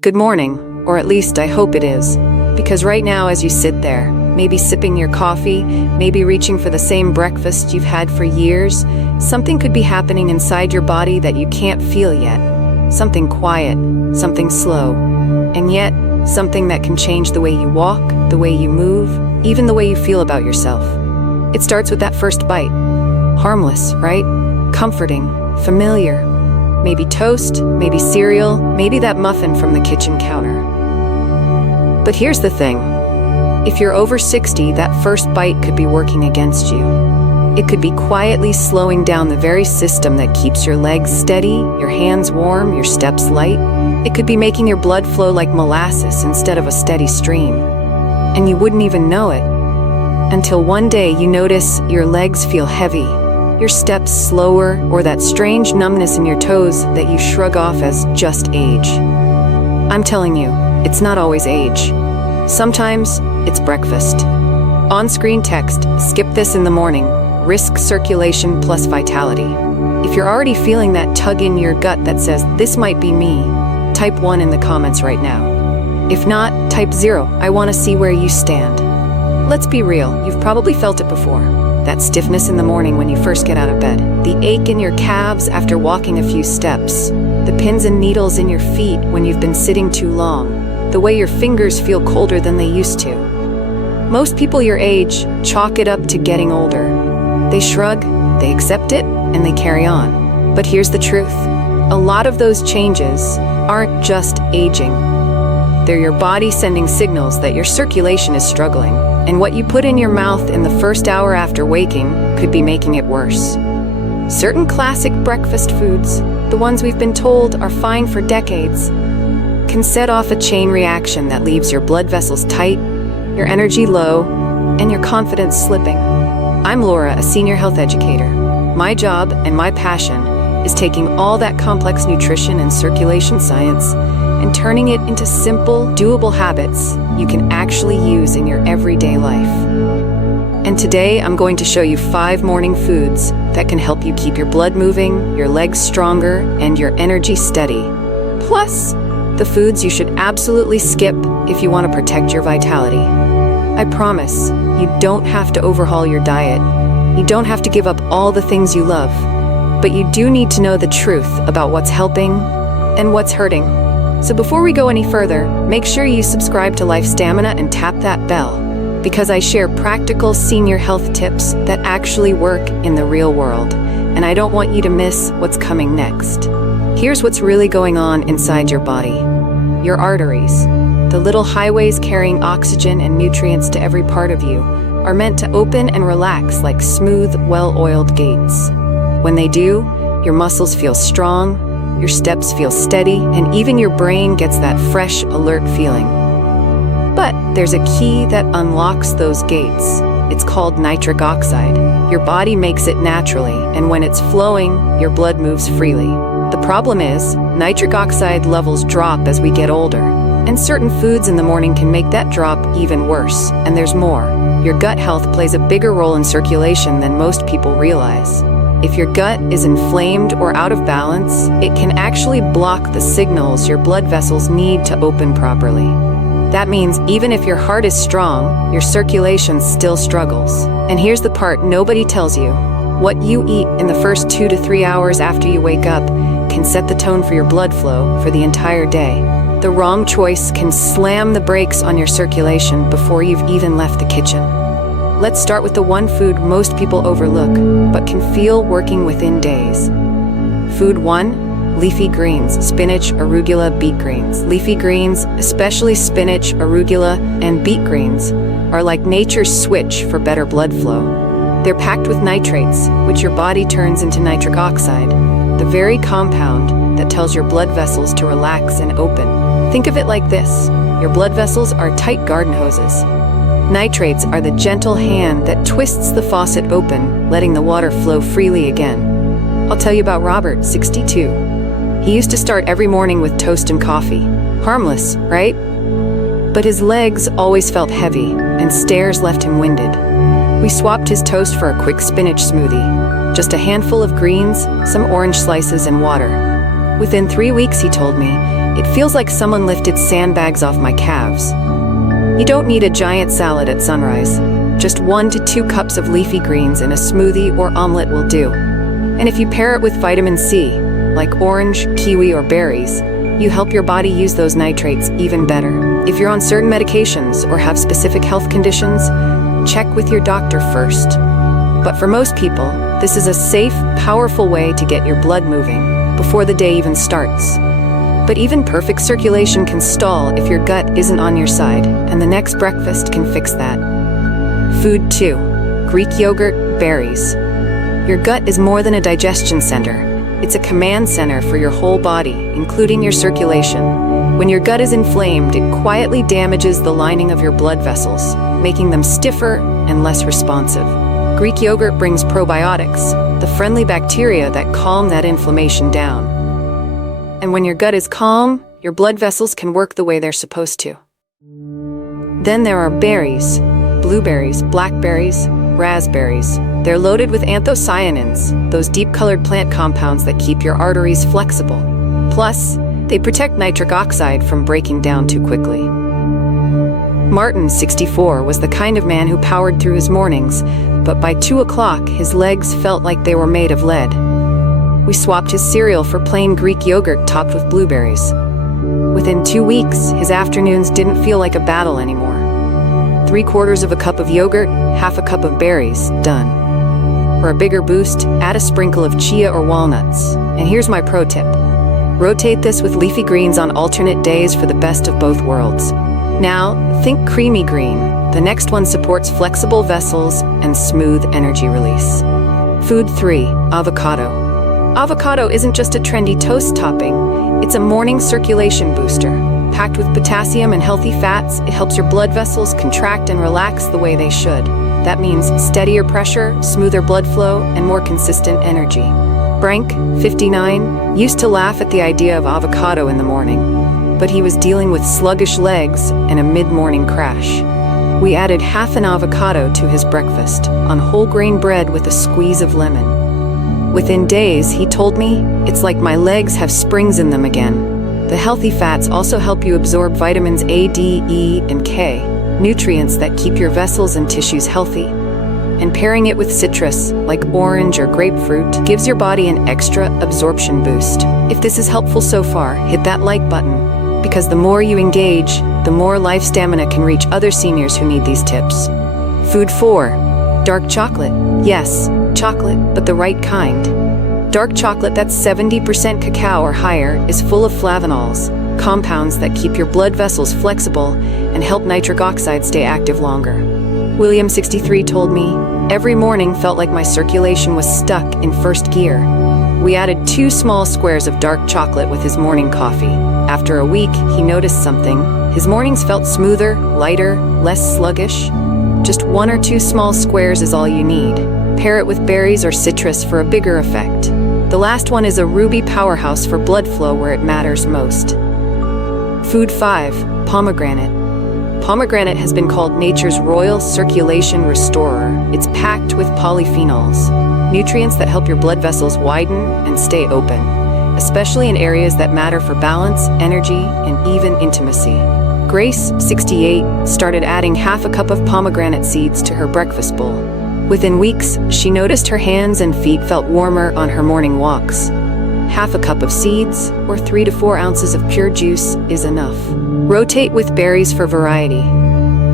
Good morning, or at least I hope it is. Because right now, as you sit there, maybe sipping your coffee, maybe reaching for the same breakfast you've had for years, something could be happening inside your body that you can't feel yet. Something quiet, something slow, and yet something that can change the way you walk, the way you move, even the way you feel about yourself. It starts with that first bite. Harmless, right? Comforting, familiar. Maybe toast, maybe cereal, maybe that muffin from the kitchen counter. But here's the thing. If you're over 60, that first bite could be working against you. It could be quietly slowing down the very system that keeps your legs steady, your hands warm, your steps light. It could be making your blood flow like molasses instead of a steady stream. And you wouldn't even know it. Until one day you notice your legs feel heavy, your steps slower, or that strange numbness in your toes that you shrug off as just age. I'm telling you, it's not always age. Sometimes it's breakfast. On-screen text, skip this in the morning, risk circulation plus vitality. If you're already feeling that tug in your gut that says, this might be me, type 1 in the comments right now. If not, type 0, I want to see where you stand. Let's be real, you've probably felt it before. That stiffness in the morning when you first get out of bed, the ache in your calves after walking a few steps, the pins and needles in your feet when you've been sitting too long, the way your fingers feel colder than they used to. Most people your age chalk it up to getting older. They shrug, they accept it, and they carry on. But here's the truth. A lot of those changes aren't just aging. They're your body sending signals that your circulation is struggling, and what you put in your mouth in the first hour after waking could be making it worse. Certain classic breakfast foods, the ones we've been told are fine for decades, can set off a chain reaction that leaves your blood vessels tight, your energy low, and your confidence slipping. I'm Laura, a senior health educator. My job and my passion is taking all that complex nutrition and circulation science and turning it into simple, doable habits you can actually use in your everyday life. And today I'm going to show you 5 morning foods that can help you keep your blood moving, your legs stronger, and your energy steady. Plus, the foods you should absolutely skip if you want to protect your vitality. I promise, you don't have to overhaul your diet. You don't have to give up all the things you love. But you do need to know the truth about what's helping and what's hurting. So before we go any further, make sure you subscribe to Life Stamina and tap that bell, because I share practical senior health tips that actually work in the real world, and I don't want you to miss what's coming next. Here's what's really going on inside your body. Your arteries, the little highways carrying oxygen and nutrients to every part of you, are meant to open and relax like smooth, well-oiled gates. When they do, your muscles feel strong, your steps feel steady, and even your brain gets that fresh, alert feeling. But there's a key that unlocks those gates. It's called nitric oxide. Your body makes it naturally, and when it's flowing, your blood moves freely. The problem is, nitric oxide levels drop as we get older, and certain foods in the morning can make that drop even worse. And there's more. Your gut health plays a bigger role in circulation than most people realize. If your gut is inflamed or out of balance, it can actually block the signals your blood vessels need to open properly. That means even if your heart is strong, your circulation still struggles. And here's the part nobody tells you. What you eat in the first 2 to 3 hours after you wake up can set the tone for your blood flow for the entire day. The wrong choice can slam the brakes on your circulation before you've even left the kitchen. Let's start with the one food most people overlook, but can feel working within days. Food 1, leafy greens, spinach, arugula, beet greens. Leafy greens, especially spinach, arugula, and beet greens, are like nature's switch for better blood flow. They're packed with nitrates, which your body turns into nitric oxide, the very compound that tells your blood vessels to relax and open. Think of it like this. Your blood vessels are tight garden hoses. Nitrates are the gentle hand that twists the faucet open, letting the water flow freely again. I'll tell you about Robert, 62. He used to start every morning with toast and coffee. Harmless, right? But his legs always felt heavy, and stairs left him winded. We swapped his toast for a quick spinach smoothie. Just a handful of greens, some orange slices, and water. Within 3 weeks, he told me, It feels like someone lifted sandbags off my calves. You don't need a giant salad at sunrise. Just 1 to 2 cups of leafy greens in a smoothie or omelet will do. And if you pair it with vitamin C, like orange, kiwi, or berries, you help your body use those nitrates even better. If you're on certain medications or have specific health conditions, check with your doctor first. But for most people, this is a safe, powerful way to get your blood moving before the day even starts. But even perfect circulation can stall if your gut isn't on your side, and the next breakfast can fix that. Food 2. Greek yogurt, berries. Your gut is more than a digestion center. It's a command center for your whole body, including your circulation. When your gut is inflamed, it quietly damages the lining of your blood vessels, making them stiffer and less responsive. Greek yogurt brings probiotics, the friendly bacteria that calm that inflammation down. And when your gut is calm, your blood vessels can work the way they're supposed to. Then there are berries, blueberries, blackberries, raspberries. They're loaded with anthocyanins, those deep-colored plant compounds that keep your arteries flexible. Plus, they protect nitric oxide from breaking down too quickly. Martin, 64, was the kind of man who powered through his mornings, but by 2 o'clock, his legs felt like they were made of lead. We swapped his cereal for plain Greek yogurt topped with blueberries. Within 2 weeks, his afternoons didn't feel like a battle anymore. 3/4 of a cup of yogurt, half a cup of berries, done. For a bigger boost, add a sprinkle of chia or walnuts. And here's my pro tip. Rotate this with leafy greens on alternate days for the best of both worlds. Now, think creamy green. The next one supports flexible vessels and smooth energy release. Food 3. Avocado. Avocado isn't just a trendy toast topping, it's a morning circulation booster. Packed with potassium and healthy fats, it helps your blood vessels contract and relax the way they should. That means steadier pressure, smoother blood flow, and more consistent energy. Brank, 59, used to laugh at the idea of avocado in the morning, but he was dealing with sluggish legs and a mid-morning crash. We added half an avocado to his breakfast, on whole grain bread with a squeeze of lemon. Within days, he told me, it's like my legs have springs in them again. The healthy fats also help you absorb vitamins A, D, E, and K, nutrients that keep your vessels and tissues healthy. And pairing it with citrus, like orange or grapefruit, gives your body an extra absorption boost. If this is helpful so far, hit that like button, because the more you engage, the more Life Stamina can reach other seniors who need these tips. Food 4. Dark chocolate. Yes, chocolate, but the right kind. Dark chocolate that's 70% cacao or higher is full of flavanols, compounds that keep your blood vessels flexible and help nitric oxide stay active longer. William, 63, told me, every morning felt like my circulation was stuck in first gear. We added 2 small squares of dark chocolate with his morning coffee. After a week, he noticed something. His mornings felt smoother, lighter, less sluggish. Just 1 or 2 small squares is all you need. Pair it with berries or citrus for a bigger effect. The last one is a ruby powerhouse for blood flow where it matters most. Food 5. Pomegranate. Pomegranate has been called nature's royal circulation restorer. It's packed with polyphenols, nutrients that help your blood vessels widen and stay open, especially in areas that matter for balance, energy, and even intimacy. Grace, 68, started adding half a cup of pomegranate seeds to her breakfast bowl. Within weeks, she noticed her hands and feet felt warmer on her morning walks. Half a cup of seeds, or 3 to 4 ounces of pure juice, is enough. Rotate with berries for variety.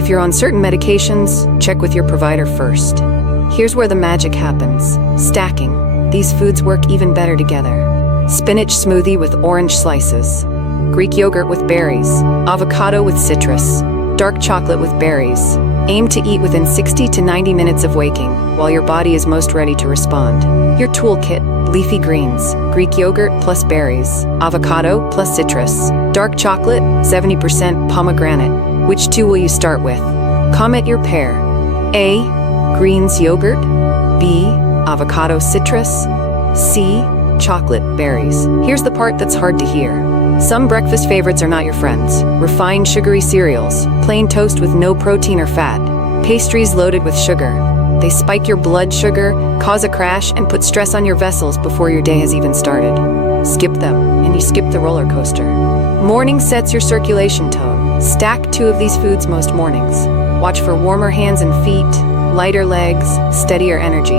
If you're on certain medications, check with your provider first. Here's where the magic happens. Stacking. These foods work even better together. Spinach smoothie with orange slices. Greek yogurt with berries. Avocado with citrus. Dark chocolate with berries. Aim to eat within 60 to 90 minutes of waking, while your body is most ready to respond. Your toolkit: leafy greens, Greek yogurt plus berries, avocado plus citrus, dark chocolate, 70% pomegranate. Which 2 will you start with? Comment your pair. A. Greens yogurt. B. Avocado citrus. C. Chocolate berries. Here's the part that's hard to hear. Some breakfast favorites are not your friends. Refined sugary cereals, plain toast with no protein or fat, pastries loaded with sugar. They spike your blood sugar, cause a crash, and put stress on your vessels before your day has even started. Skip them. and you skip the roller coaster. Morning sets your circulation tone. Stack 2 of these foods most mornings. Watch for warmer hands and feet, lighter legs, steadier energy.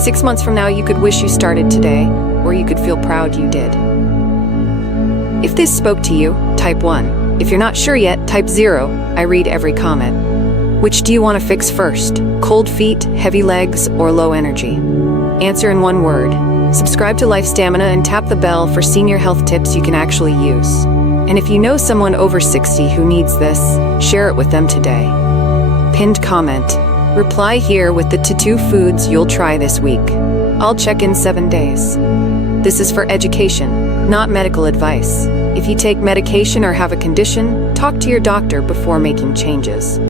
6 months from now, you could wish you started today, or you could feel proud you did. If this spoke to you, type 1. If you're not sure yet, type 0. I read every comment. Which do you want to fix first? Cold feet, heavy legs, or low energy? Answer in one word. Subscribe to Life Stamina and tap the bell for senior health tips you can actually use. And if you know someone over 60 who needs this, share it with them today. Pinned comment. Reply here with the 2 foods you'll try this week. I'll check in 7 days. This is for education, not medical advice. If you take medication or have a condition, talk to your doctor before making changes.